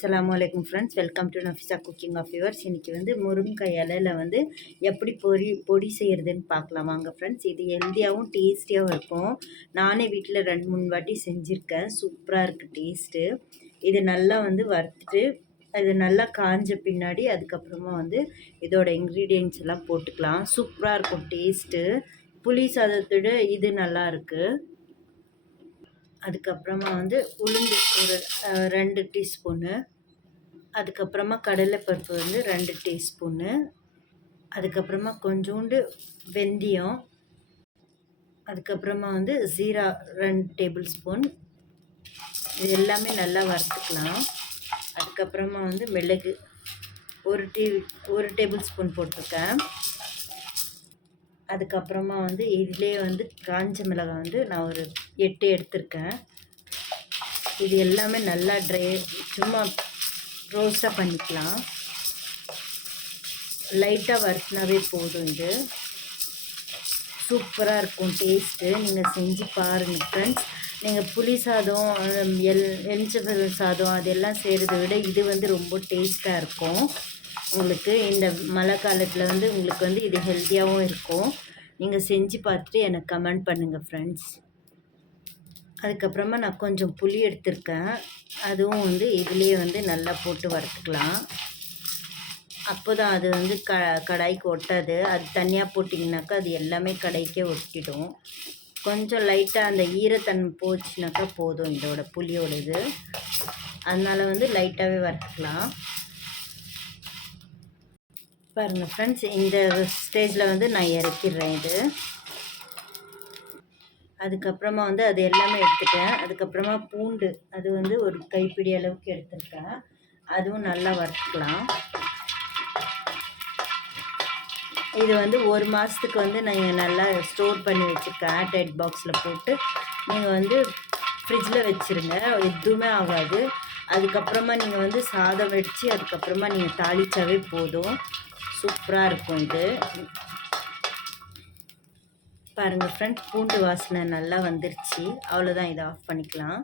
அஸ்ஸலாமு அலைக்கும் friends, welcome to Nafisa cooking of yours. இன்றைக்கி வந்து முருங்கைக்காய் இலையில் வந்து எப்படி பொடி செய்கிறதுன்னு பார்க்கலாம் வாங்க ஃப்ரெண்ட்ஸ். இது ஹெல்த்தியாகவும் டேஸ்டியாகவும் இருக்கும். நானே வீட்டில் 2-3 வாட்டி செஞ்சுருக்கேன். சூப்பராக இருக்குது டேஸ்ட்டு. இது நல்லா வந்து வறுத்துட்டு அது நல்லா காஞ்ச பின்னாடி அதுக்கப்புறமா வந்து இதோட இன்க்ரீடியன்ட்ஸ் எல்லாம் போட்டுக்கலாம். சூப்பராக இருக்கும் டேஸ்ட்டு. புளி சாதத்தோட இது நல்லா இருக்குது. அதுக்கப்புறமா வந்து உளுந்து ஒரு 2 டீஸ்பூனு, அதுக்கப்புறமா கடலைப்பருப்பு வந்து 2 டீஸ்பூனு, அதுக்கப்புறமா கொஞ்சோண்டு வெந்தயம், அதுக்கப்புறமா வந்து ஜீரா 2 டேபிள் ஸ்பூன். இது எல்லாமே நல்லா வறுத்துக்கலாம். அதுக்கப்புறமா வந்து மிளகு ஒரு டேபிள் ஸ்பூன் போட்டிருக்கேன். அதுக்கப்புறமா வந்து இதிலே வந்து காஞ்ச மிளகாய் வந்து நான் ஒரு 8 எடுத்திருக்கேன். இது எல்லாமே நல்லா சும்மா ரோஸ்ட்டாக பண்ணிக்கலாம். லைட்டாக வறுத்தினாவே போதும். இது சூப்பராக இருக்கும் டேஸ்ட்டு. நீங்கள் செஞ்சு பாருங்கள் ஃப்ரெண்ட்ஸ். நீங்கள் புளி சாதம், எலுமிச்சம்பழ சாதம் அதெல்லாம் செய்கிறத விட இது வந்து ரொம்ப டேஸ்ட்டாக இருக்கும். உங்களுக்கு இந்த மழை காலத்தில் வந்து உங்களுக்கு வந்து இது ஹெல்த்தியாகவும் இருக்கும். நீங்கள் செஞ்சு பார்த்துட்டு எனக்கு கமெண்ட் பண்ணுங்கள் ஃப்ரெண்ட்ஸ். அதுக்கப்புறமா நான் கொஞ்சம் புளி எடுத்திருக்கேன். அதுவும் வந்து இதுலேயே வந்து நல்லா போட்டு வறுத்துக்கலாம். அப்போ தான் அது வந்து கடாய்க்கு ஒட்டாது. அது தனியாக போட்டிங்கனாக்கா அது எல்லாமே கடாய்க்கே ஒட்டிடும். கொஞ்சம் லைட்டாக அந்த ஈரத்தன்மை போச்சுனாக்கா போதும் இதோட புளியோட இது. அதனால் வந்து லைட்டாகவே வறுத்துக்கலாம். பாருங்கள் ஃப்ரெண்ட்ஸ், இந்த ஸ்டேஜில் வந்து நான் இறக்கிடுறேன் இது. அதுக்கப்புறமா வந்து அது எல்லாமே எடுத்துட்டேன். அதுக்கப்புறமா பூண்டு அது வந்து ஒரு கைப்பிடி அளவுக்கு எடுத்துருக்கேன். அதுவும் நல்லா வறுத்துக்கலாம். இது வந்து 1 மாதத்துக்கு வந்து நான் நல்லா ஸ்டோர் பண்ணி வச்சுருக்கேன். ஏர்டைட் பாக்ஸில் போட்டு நீங்கள் வந்து ஃப்ரிட்ஜில் வச்சுருங்க, எதுவுமே ஆகாது. அதுக்கப்புறமா நீங்கள் வந்து சாதம் வடித்து அதுக்கப்புறமா நீங்கள் தாளித்தாவே போதும். சூப்பராக இருக்கும் இது. பாருங்கள் ஃப்ரெண்ட்ஸ், பூண்டு வாசனை நல்லா வந்துருச்சு. அவ்வளோதான், இதை ஆஃப் பண்ணிக்கலாம்.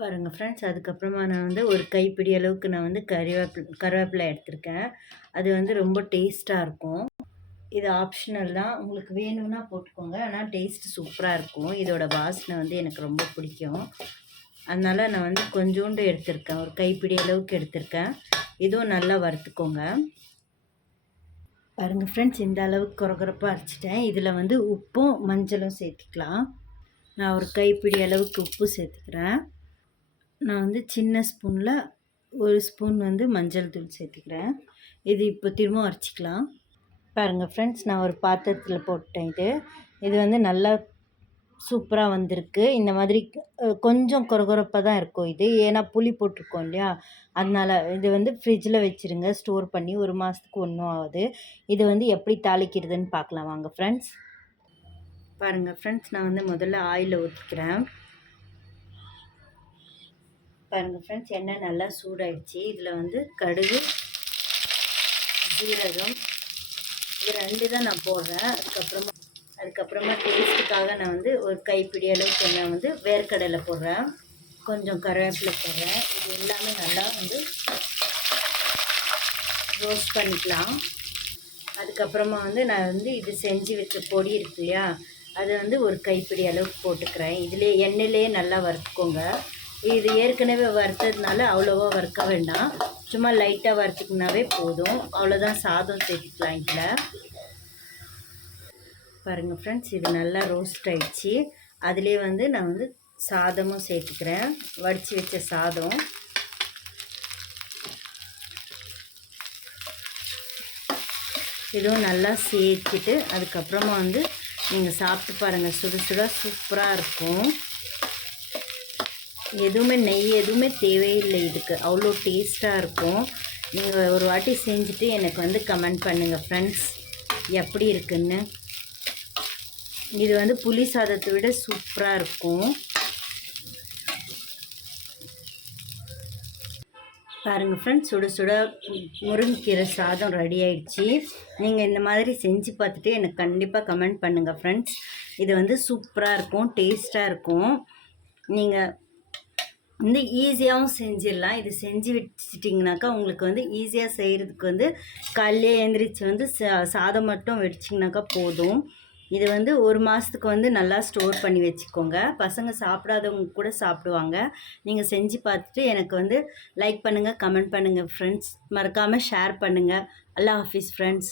பாருங்கள் ஃப்ரெண்ட்ஸ், அதுக்கப்புறமா நான் வந்து ஒரு கைப்பிடி அளவுக்கு நான் வந்து கருவேப்பிலை எடுத்திருக்கேன். அது வந்து ரொம்ப டேஸ்ட்டாக இருக்கும். இது ஆப்ஷனல் தான், உங்களுக்கு வேணும்னா போட்டுக்கோங்க. ஆனால் டேஸ்ட்டு சூப்பராக இருக்கும். இதோட வாசனை வந்து எனக்கு ரொம்ப பிடிக்கும். அதனால் நான் வந்து கொஞ்சோண்டு எடுத்திருக்கேன், ஒரு கைப்பிடி அளவுக்கு எடுத்திருக்கேன். இதுவும் நல்லா வறுத்துக்கோங்க. பாருங்கள் ஃப்ரெண்ட்ஸ், இந்த அளவுக்கு குறகுறப்பாக அரைச்சிட்டேன். இதில் வந்து உப்பும் மஞ்சளும் சேர்த்துக்கலாம். நான் ஒரு கைப்பிடி அளவுக்கு உப்பு சேர்த்துக்கிறேன். நான் வந்து சின்ன ஸ்பூனில் 1 ஸ்பூன் வந்து மஞ்சள் தூள் சேர்த்துக்கிறேன். இது இப்போ திரும்ப அரைச்சிக்கலாம். பாருங்கள் ஃப்ரெண்ட்ஸ், நான் ஒரு பாத்திரத்தில் போட்டேன். இது வந்து நல்லா சூப்பராக வந்திருக்கு. இந்த மாதிரி கொஞ்சம் குறகுறப்பாக தான் இருக்கும் இது, ஏன்னா புளி போட்டிருக்கோம் இல்லையா. அதனால் இது வந்து ஃப்ரிட்ஜில் வச்சுருங்க, ஸ்டோர் பண்ணி 1 மாதத்துக்கு ஒன்றும் ஆகுது. இது வந்து எப்படி தாளிக்கிறதுன்னு பார்க்கலாம் வாங்க ஃப்ரெண்ட்ஸ். பாருங்கள் ஃப்ரெண்ட்ஸ், நான் வந்து முதல்ல ஆயிலை ஊற்றிக்கிறேன். பாருங்கள் ஃப்ரெண்ட்ஸ், எண்ணெய் நல்லா சூடாயிடுச்சு. இதில் வந்து கடுகு, ஜீரகம் இது 2 தான் நான் போடுறேன். அதுக்கப்புறமா டேஸ்ட்டுக்காக நான் வந்து ஒரு கைப்பிடி அளவுக்கு நான் வந்து வேர்க்கடலை போடுறேன், கொஞ்சம் கருவேப்பிலை போடுறேன். இது எல்லாமே நல்லா வந்து ரோஸ்ட் பண்ணிக்கலாம். அதுக்கப்புறமா வந்து நான் வந்து இது செஞ்சு வச்ச பொடி இருக்கு இல்லையா, அது வந்து ஒரு கைப்பிடி அளவுக்கு போட்டுக்கிறேன். இதிலே எண்ணெயிலேயே நல்லா வறுத்துக்கோங்க. இது ஏற்கனவே வறுத்ததுனால அவ்வளோவா வறுக்க வேண்டாம், சும்மா லைட்டாக வறுத்துக்கினாவே போதும். அவ்வளோதான், சாதம் சேர்த்துக்கலாம் இதில். பாருங்கள் ஃப்ரெண்ட்ஸ், இது நல்லா ரோஸ்ட் ஆகிடுச்சு. அதிலே வந்து நான் வந்து சாதமும் சேர்த்துக்கிறேன், வடித்து வச்ச சாதம். இதுவும் நல்லா சேர்த்துட்டு அதுக்கப்புறமா வந்து நீங்கள் சாப்பிட்டு பாருங்கள். சுட சுட சூப்பராக இருக்கும். நெய் எதுவுமே தேவையில்லை இதுக்கு, அவ்வளோ டேஸ்ட்டாக இருக்கும். நீங்கள் ஒரு வாட்டி செஞ்சுட்டு எனக்கு வந்து கமெண்ட் பண்ணுங்கள் ஃப்ரெண்ட்ஸ், எப்படி இருக்குன்னு. இது வந்து புளி சாதத்தை விட சூப்பராக இருக்கும். பாருங்கள் ஃப்ரெண்ட்ஸ், சுட சுட முருங்கைக்கீரை சாதம் ரெடி ஆகிடுச்சு. நீங்கள் இந்த மாதிரி செஞ்சு பார்த்துட்டு எனக்கு கண்டிப்பாக கமெண்ட் பண்ணுங்கள் ஃப்ரெண்ட்ஸ். இது வந்து சூப்பராக இருக்கும், டேஸ்ட்டாக இருக்கும். நீங்கள் வந்து ஈஸியாகவும் செஞ்சிடலாம். இது செஞ்சு வச்சுட்டிங்கனாக்கா உங்களுக்கு வந்து ஈஸியாக செய்கிறதுக்கு வந்து காலையிலே எழுந்திரிச்சு வந்து சாதம் மட்டும் வடிச்சிங்கனாக்கா போதும். இது வந்து 1 மாதத்துக்கு வந்து நல்லா ஸ்டோர் பண்ணி வச்சுக்கோங்க. பசங்க சாப்பிடாதவங்க கூட சாப்பிடுவாங்க. நீங்கள் செஞ்சு பார்த்துட்டு எனக்கு வந்து லைக் பண்ணுங்கள், கமெண்ட் பண்ணுங்கள் ஃப்ரெண்ட்ஸ். மறக்காமல் ஷேர் பண்ணுங்கள். அல்லாஹ் ஹாஃபிஸ் ஃப்ரெண்ட்ஸ்.